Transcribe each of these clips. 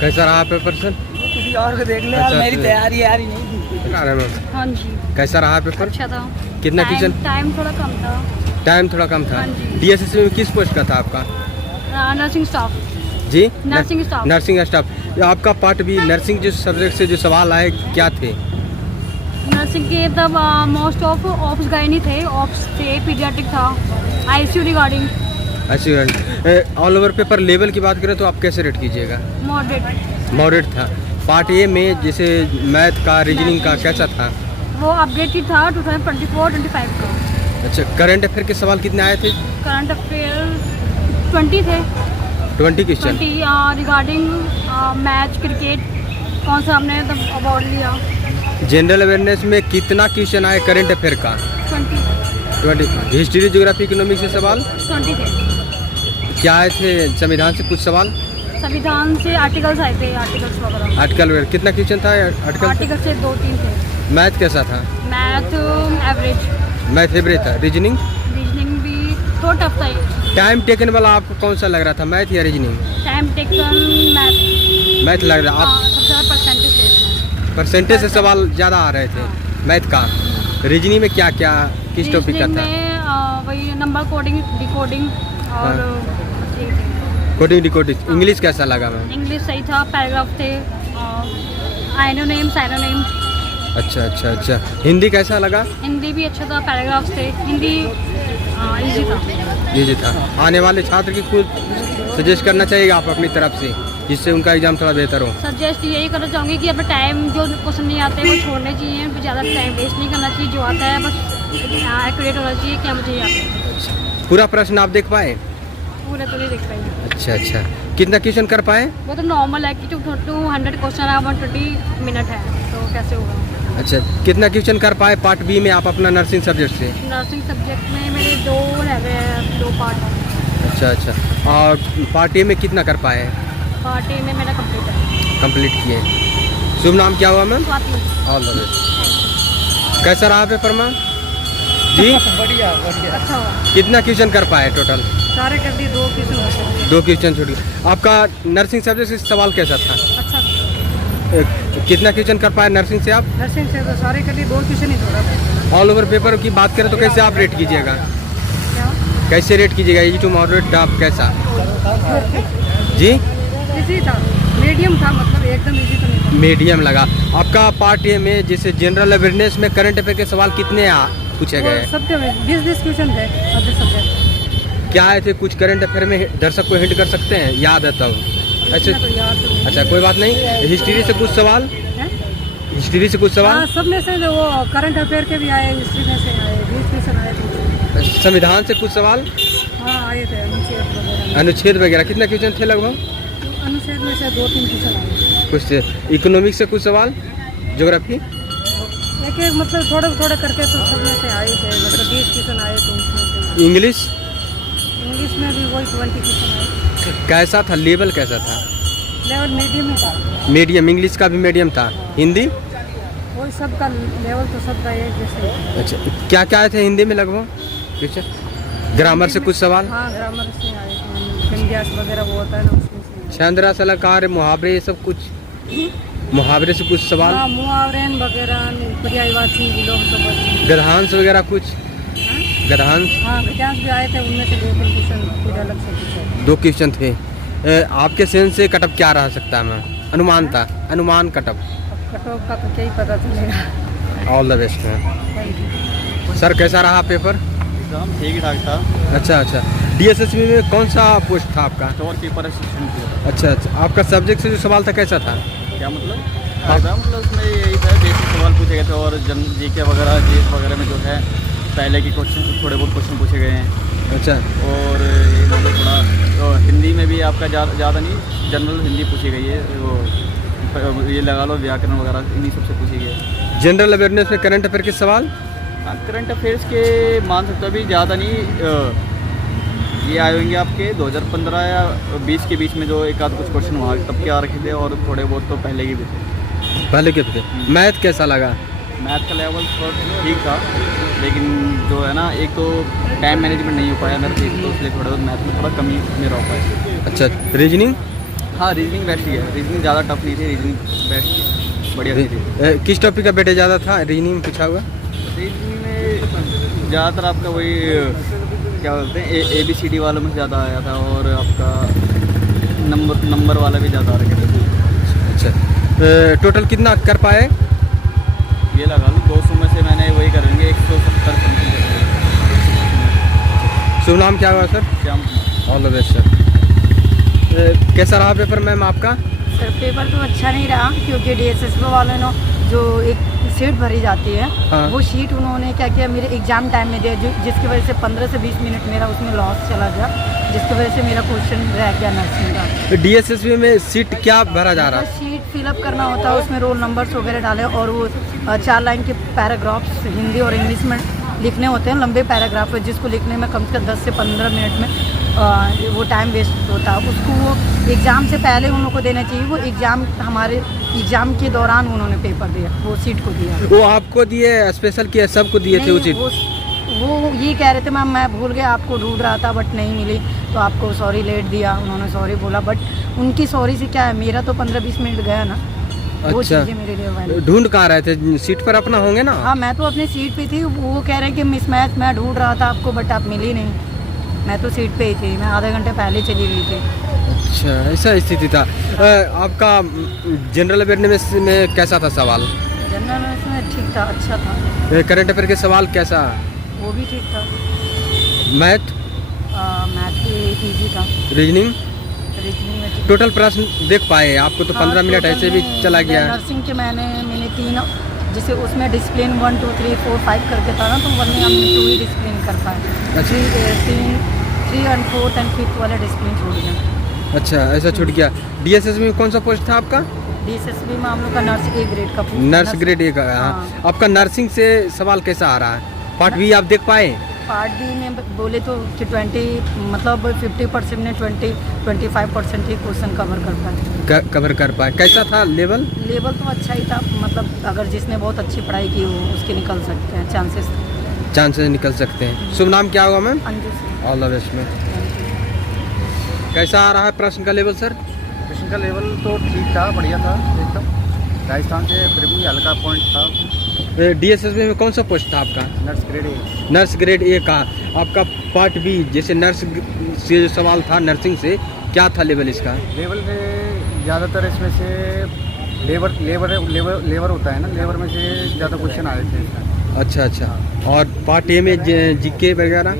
कैसा रहा paper sir? किसी और को देख ले यार, मेरी तैयारी यार ही नहीं थी। हाँ जी, कैसा रहा पेपर? अच्छा था। कितना क्वेश्चन? टाइम थोड़ा कम था। टाइम थोड़ा कम था। हाँ जी। डीएसएससी में किस पोस्ट का था आपका? Nursing staff. जी, नर्सिंग स्टाफ। Nursing staff. आपका पार्ट बी नर्सिंग जो सब्जेक्ट से जो सवाल आए क्या थे? नर्सिंग के तब मोस्ट ऑफ ऑप्स गए नहीं थे, ऑप्स थे, पीडियाट्रिक था, आईसीयू रिगार्डिंग, अच्छी। ऑल ओवर पेपर लेवल की बात करें तो आप कैसे रेट कीजिएगा? मॉडरेट। मॉडरेट था। पार्ट ए में जैसे मैथ का, रीजनिंग का कैसा था? वो अपडेटेड था 2024-25 का। अच्छा, करंट अफेयर के सवाल कितने आए थे? करंट अफेयर 20 थे। 20 क्वेश्चन। 20 रिगार्डिंग मैच, क्रिकेट, कौन सा हमने तब अवार्ड लिया। जनरल अवेयरनेस में कितना क्वेश्चन आए करंट अफेयर का? 20 हिस्ट्री, ज्योग्राफी, इकोनॉमिक्स से सवाल 20 थे। क्या आए थे? संविधान से कुछ सवाल? संविधान से आर्टिकल्स आए थे, आर्टिकल्स वगैरह। आर्टिकल वगैरह कितना क्वेश्चन था आर्टिकल? आर्टिकल से 2-3 थे। मैथ कैसा था? Math average. मैथ एवरेज था। रीजनिंग? रीजनिंग भी थोड़ा टफ था ये। टाइम टेकन वाला आपको कौन सा लग रहा था, मैथ या reasoning? Time taken math. Math लग रहा। आप सबसे ज़्यादा परसेंटेज थे। परसेंटेज से सवाल ज़्यादा आ रहे थे मैथ का। रीजनिंग में क्या क्या किस टॉपिक का था? वही नंबर कोडिंग, डिकोडिंग और कोडिंग डिकोडिंग। इंग्लिश कैसा लगा मैम? इंग्लिश सही था, पैराग्राफ थे, आइनोनेम, साइनोनेम। अच्छा अच्छा अच्छा। हिंदी कैसा लगा? हिंदी भी अच्छा था, पैराग्राफ थे, हिंदी इजी था। जी था। आने वाले छात्र की कुछ सजेस्ट करना चाहिए आप अपनी तरफ से जिससे उनका एग्जाम थोड़ा बेहतर हो? सजेस्ट यही करना चाहूँगी कि अपना टाइम, जो क्वेश्चन नहीं आते वो छोड़ने चाहिए, ज़्यादा टाइम वेस्ट नहीं करना चाहिए, जो आता है बस एक्यूरेट होना चाहिए, क्या मुझे ये आता है। पूरा प्रश्न आप देख पाए? पूरा तो नहीं देख पाएंगे। अच्छा अच्छा। कितना क्वेश्चन कर पाए? वो तो नॉर्मल है कि 200 क्वेश्चन है, 120 मिनट है, तो कैसे होगा। अच्छा, कितना क्वेश्चन कर पाए पार्ट बी में आप अपना नर्सिंग सब्जेक्ट से? नर्सिंग सब्जेक्ट में मेरे 2 रह गए हैं, 2 पार्ट हैं। अच्छा अच्छा। और पार्ट ए में कितना कर पाए? पार्ट ए में मेरा कंप्लीट है। कंप्लीट किए। शुभ नाम क्या हुआ ma'am? Swati. All the best. कैसा रहा पेपर मैम? जी बढ़िया बढ़िया। अच्छा हुआ। कितना क्वेश्चन कर पाए टोटल? सारे कर दिए, 2 क्वेश्चन। 2 क्वेश्चन छूट गए। आपका नर्सिंग सब्जेक्ट से सवाल कैसा था? अच्छा। कितना क्वेश्चन कर पाए नर्सिंग से आप? नर्सिंग से तो सारे कर दिए, 2 क्वेश्चन ही छोड़ा। ऑल ओवर पेपर की बात करें तो कैसे आप रेट कीजिएगा? क्या? कैसे रेट कीजिएगा? ये टू मॉडरेट टॉप कैसा? जी इजी था, मीडियम था, मतलब एकदम इजी तो नहीं था। मीडियम लगा। आपका पार्ट ए में जैसे जनरल अवेयरनेस में करंट अफेयर के सवाल कितने पूछे गए? सबके 20 क्वेश्चन थे हर सब्जेक्ट। क्या आए थे? कुछ करंट अफेयर में दर्शक को हिंट कर सकते हैं, याद है तब? अच्छा अच्छा, कोई बात नहीं। हिस्ट्री से कुछ सवाल? हिस्ट्री से कुछ सवाल? सब में से वो करंट अफेयर के भी आए, हिस्ट्री में से आए, 20 क्वेश्चन आए थे। संविधान से कुछ सवाल? हाँ आए थे, अनुच्छेद वगैरह। अनुच्छेद वगैरह कितना क्वेश्चन थे लगभग? अनुच्छेद में से 2-3 क्वेश्चन आए। कुछ थे। इकोनॉमिक्स से कुछ सवाल? ज्योग्राफी? एक मतलब थोड़े थोड़े करके तो सब में से आए थे, मतलब 20 क्वेश्चन आए थे उसमें से। इंग्लिश? इंग्लिश में भी वही 20 क्वेश्चन आए। कैसा था? लेवल कैसा था? लेवल मीडियम ही था। मीडियम। इंग्लिश का भी मीडियम था। हिंदी? वही सबका लेवल तो सबका एक जैसे ही। अच्छा, क्या क्या आए थे हिंदी में लगभग क्वेश्चन? ग्रामर से कुछ सवाल? हाँ ग्रामर से आए थे, विन्यास वगैरह वो होता है ना, उसमें से। छंदरा सलाकार, मुहावरे, ये सब कुछ? मुहावरे से कुछ सवाल? हाँ मुहावरे वगैरह, पर्यायवाची, विलोम शब्द, गद्यांश वगैरह कुछ? गद्यांश? हाँ गद्यांश भी आए थे, उनमें से 2-3 क्वेश्चन फिर अलग से पूछे। 2 क्वेश्चन थे। आपके सेंस से कटअप क्या रह सकता है मैम? अनुमान था, अनुमान कटअप। कटऑफ का तो क्या ही पता चलेगा। All the best ma'am. Sir कैसा रहा पेपर? एग्जाम ठीक ठाक था। अच्छा अच्छा। डीएसएससी में कौन सा पोस्ट था आपका? Store keeper assistant. अच्छा अच्छा। आपका सब्जेक्ट से जो सवाल था कैसा था? क्या मतलब? एग्जाम प्लस में यही था, बेसिक सवाल पूछे गए थे और जीके वगैरह, जीएस वगैरह में जो है पहले के क्वेश्चन, थोड़े बहुत क्वेश्चन पूछे गए हैं। अच्छा। और ये मतलब थोड़ा तो हिंदी में भी आपका ज़्यादा नहीं, जनरल हिंदी पूछी गई है, वो ये लगा लो व्याकरण वगैरह इन्हीं सबसे पूछी गई है। जनरल अवेयरनेस में करंट अफेयर के सवाल? करंट अफेयर्स के मान सकते हो अभी ज़्यादा नहीं, ये आए होंगे आपके 2015 या 20 के बीच में, जो एक आध कुछ क्वेश्चन वहाँ तब के आ रखे थे और थोड़े बहुत तो पहले के भी थे। पहले के थे। मैथ कैसा लगा? मैथ का लेवल थोड़ा ठीक था, लेकिन जो है ना, एक तो टाइम मैनेजमेंट नहीं हो पाया मेरा ठीक, तो इसलिए थोड़ा बहुत मैथ में थोड़ा कमी मेरा हो पाया। अच्छा। रीजनिंग? हाँ रीजनिंग बेस्ट ही है, रीजनिंग ज़्यादा टफ नहीं थी, रीजनिंग बेस्ट बढ़िया थी। किस टॉपिक का बेटे ज़्यादा था रीजनिंग में पूछा हुआ? रीजनिंग में ज़्यादातर आपका वही क्या बोलते हैं ABCD वालों में ज़्यादा आया था, और आपका नंबर वाला भी ज़्यादा आ रहा था। अच्छा, टोटल कितना कर पाए? ये लगा लो 200 में से मैंने वही करेंगे 170 समथिंग। शुभ नाम क्या हुआ sir? Shyam. All the best sir. कैसा रहा पेपर मैम आपका? सर पेपर तो अच्छा नहीं रहा, क्योंकि DSSB वालों ने जो एक सीट भरी जाती है, हाँ। वो शीट उन्होंने क्या किया मेरे एग्ज़ाम टाइम में दिया, जिसकी वजह से 15 से 20 मिनट मेरा उसमें लॉस चला गया, जिसकी वजह से मेरा क्वेश्चन रह गया नर्सिंग का। DSSB में सीट क्या भरा जा रहा है? शीट फिलअप करना होता है, उसमें रोल नंबर्स वगैरह डाले, और वो 4 लाइन के पैराग्राफ्स हिंदी और इंग्लिश में लिखने होते हैं, लंबे पैराग्राफ है, जिसको लिखने में कम से कम 10 से 15 मिनट में वो टाइम वेस्ट होता है। उसको वो एग्ज़ाम से पहले उन लोगों को देना चाहिए, वो हमारे एग्ज़ाम के दौरान उन्होंने पेपर दिया, वो सीट को दिया। वो आपको दिए स्पेशल किया, सबको दिए थे वो नहीं, सीट? वो ये कह रहे थे मैम मैं भूल गया, आपको ढूंढ रहा था बट नहीं मिली, तो आपको सॉरी लेट दिया, उन्होंने सॉरी बोला, बट उनकी सॉरी से क्या है, मेरा तो 15-20 मिनट गया ना। वो अच्छा, चीज़ें मेरे लिए वाली। ढूंढ कहाँ रहे थे? सीट पर अपना होंगे ना? हाँ, मैं तो अपनी सीट पे थी, वो कह रहे हैं कि मिसमैच मैं ढूंढ रहा था आपको, बट आप मिली नहीं। मैं तो सीट पे ही थी, मैं आधे घंटे पहले चली गई थी। अच्छा, ऐसा स्थिति था। आपका जनरल अवेयरनेस में कैसा था सवाल? जनरल में ठीक था, अच्छा था। करंट अफेयर के सवाल कैसा? वो भी ठीक था। मैथ? मैथ भी ईजी था। रीजनिंग? रीजनिंग में ठीक। टोटल प्रश्न देख पाए? आपको तो 15 मिनट टोटल ऐसे भी में चला गया है। नर्सिंग के मैंने 3, जैसे उसमें डिसिप्लिन 1 2 3 4 5 करके था ना, तो 1 में हमने 2 ही डिसिप्लिन कर पाए। अच्छा। 3 और 4 और 5 वाला डिसिप्लिन छूट गया। अच्छा, ऐसा छूट गया। DSSB में कौन सा पोस्ट था आपका? DSSB में हम लोग का नर्स A ग्रेड का नर्स ग्रेड 1 का। हाँ। आपका नर्सिंग से सवाल कैसा आ रहा है? पार्ट बी आप देख पाए? पार्ट बी में बोले तो कि 50% में 25% ही क्वेश्चन कवर कर पाए। कवर कर पाए। कैसा था लेवल? लेवल तो अच्छा ही था, मतलब अगर जिसने बहुत अच्छी पढ़ाई की हो उसके निकल सकते हैं, चांसेस निकल सकते हैं। शुभ नाम क्या होगा मैम? अंजू से। ऑल द बेस्ट में। कैसा आ रहा है प्रश्न का लेवल सर? प्रश्न का लेवल तो ठीक था, बढ़िया था एकदम। राजस्थान से फिर भी हल्का पॉइंट था। DSSB में कौन सा पोस्ट था आपका? Nurse grade A। Nurse grade 1 का। आपका पार्ट बी जैसे नर्स से जो सवाल था नर्सिंग से, क्या था लेवल इसका? लेवल में ज़्यादातर इसमें से लेबर होता है ना, लेबर में से ज़्यादा क्वेश्चन आए थे। अच्छा। और पार्ट ए में GK वगैरह?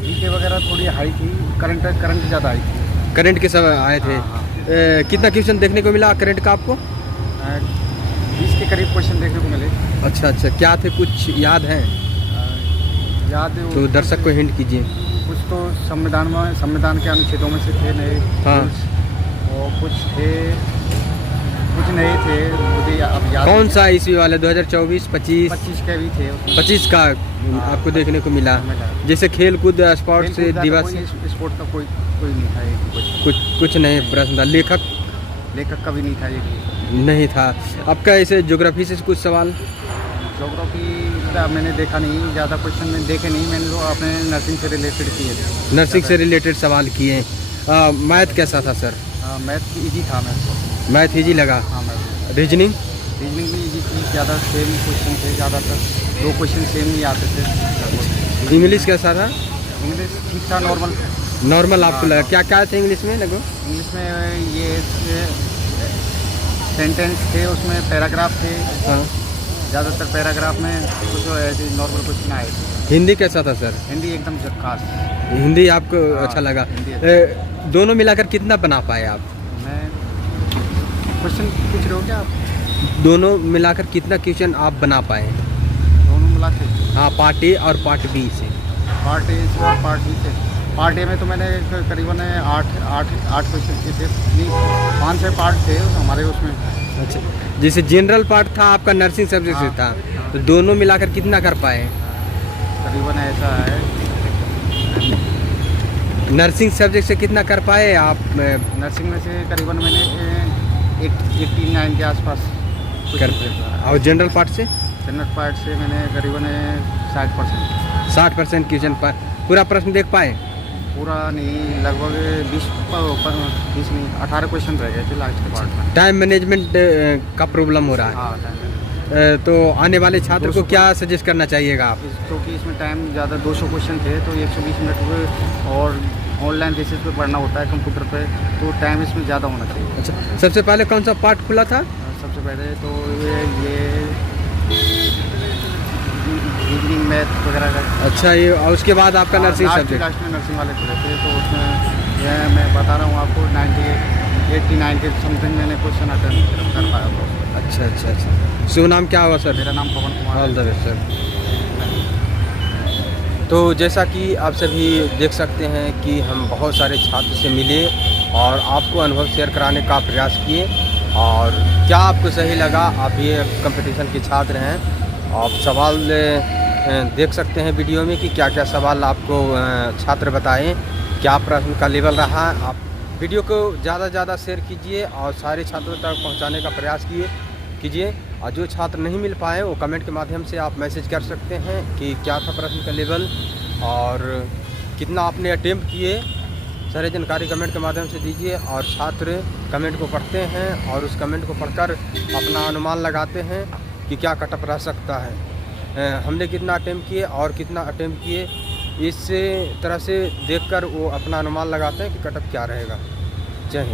GK वगैरह थोड़ी हाई थी, करंट ज़्यादा आई थी। करंट के सब आए थे। कितना क्वेश्चन देखने को मिला करंट का आपको? 20 के करीब क्वेश्चन देखने को मिले। अच्छा, क्या थे, कुछ याद है? याद तो दर्शक को हिंट कीजिए। कुछ तो संविधान के अनुच्छेदों में से थे नए। हाँ। और कुछ नए थे, मुझे अब याद कौन सा ईस्वी वाले? 2024, 25? 25 के भी थे उसमें। 25 का आपको देखने को मिला। जैसे खेल कूद स्पोर्ट्स दिवस? स्पोर्ट का कोई नहीं था एक। कुछ नहीं प्रश्न था। लेखक का भी नहीं था एक। नहीं था। आपका ऐसे ज्योग्राफी से कुछ सवाल? ज्योग्राफी का मैंने देखा नहीं, ज़्यादा क्वेश्चन मैंने देखे नहीं, मैंने तो अपने नर्सिंग से रिलेटेड किए थे। नर्सिंग से रिलेटेड सवाल किए। मैथ कैसा था सर? मैथ ईजी था। मैथ ईजी लगा। हाँ, मैथ। रीजनिंग भी ईजी थी, ज़्यादा सेम क्वेश्चन थे, ज़्यादातर 2 क्वेश्चन सेम ही आते थे। इंग्लिश कैसा था? इंग्लिश ठीक था, नॉर्मल आपको लगा? क्या थे इंग्लिश में लगभग? इंग्लिश में ये सेंटेंस थे, उसमें पैराग्राफ थे। हाँ। ज़्यादातर पैराग्राफ में कुछ ऐसे नॉर्मल क्वेश्चन आए थे। हिंदी कैसा था सर? हिंदी एकदम खास। हिंदी आपको हाँ, अच्छा लगा? हिंदी दोनों मिलाकर कितना बना पाए आप? मैं क्वेश्चन पूछ रहे हो क्या आप? दोनों मिलाकर कितना क्वेश्चन आप बना पाए? दोनों मिला के? हाँ, पार्ट ए और पार्ट बी से। पार्ट ए से और पार्ट बी से। पार्ट ए में तो मैंने करीबन 8 क्वेश्चन किए थे। 5-6 पार्ट थे हमारे उसमें। अच्छा, जैसे जनरल पार्ट था आपका नर्सिंग सब्जेक्ट से था, तो दोनों मिलाकर कितना कर पाए? करीबन ऐसा है, नर्सिंग सब्जेक्ट से कितना कर पाए आप? नर्सिंग में से करीबन मैंने 89 के आसपास कर और जनरल पार्ट से? जनरल पार्ट से मैंने करीबन 60%। 60% क्वेश्चन पर पूरा प्रश्न देख पाए? पूरा नहीं, लगभग 20 नहीं 18 क्वेश्चन रह गए थे लास्ट के पार्ट में। टाइम मैनेजमेंट का प्रॉब्लम हो रहा है। हाँ, तो आने वाले छात्र को क्या सजेस्ट करना चाहिएगा आप? क्योंकि इसमें टाइम ज़्यादा 200 क्वेश्चन थे, तो 120 मिनट हुए और ऑनलाइन बेसिस पे पढ़ना होता है कंप्यूटर पे, तो टाइम इसमें ज़्यादा होना चाहिए। अच्छा, सबसे पहले कौन सा पार्ट खुला था? सबसे पहले तो ये रीजनिंग मैथ वगैरह का। अच्छा, ये और उसके बाद आपका नर्सिंग सब्जेक्ट? लास्ट में नर्सिंग वाले खुले थे, तो उसमें यह मैं बता रहा हूँ आपको 89 के समथिंग मैंने क्वेश्चन अटेंड कर पाया था। अच्छा अच्छा अच्छा। शुभ नाम क्या होगा सर? मेरा नाम Pawan Kumar all the best sir. तो जैसा कि आप सभी देख सकते हैं कि हम बहुत सारे छात्र से मिले और आपको अनुभव शेयर कराने का प्रयास किए, और क्या आपको सही लगा? आप ये कंपटीशन के छात्र हैं, आप सवाल देख सकते हैं वीडियो में कि क्या क्या सवाल आपको छात्र बताएं, क्या प्रश्न का लेवल रहा। आप वीडियो को ज़्यादा से ज़्यादा शेयर कीजिए और सारे छात्रों तक पहुंचाने का प्रयास कीजिए। और जो छात्र नहीं मिल पाए वो कमेंट के माध्यम से आप मैसेज कर सकते हैं कि क्या था प्रश्न का लेवल और कितना आपने अटेम्प्ट किए। सारी जानकारी कमेंट के माध्यम से दीजिए, और छात्र कमेंट को पढ़ते हैं और उस कमेंट को पढ़कर अपना अनुमान लगाते हैं कि क्या कटअप रह सकता है, हमने कितना अटेम्प्ट किए और कितना अटेम्प्ट किए। इस तरह से देखकर वो अपना अनुमान लगाते हैं कि कटअप क्या रहेगा। जय हिंद।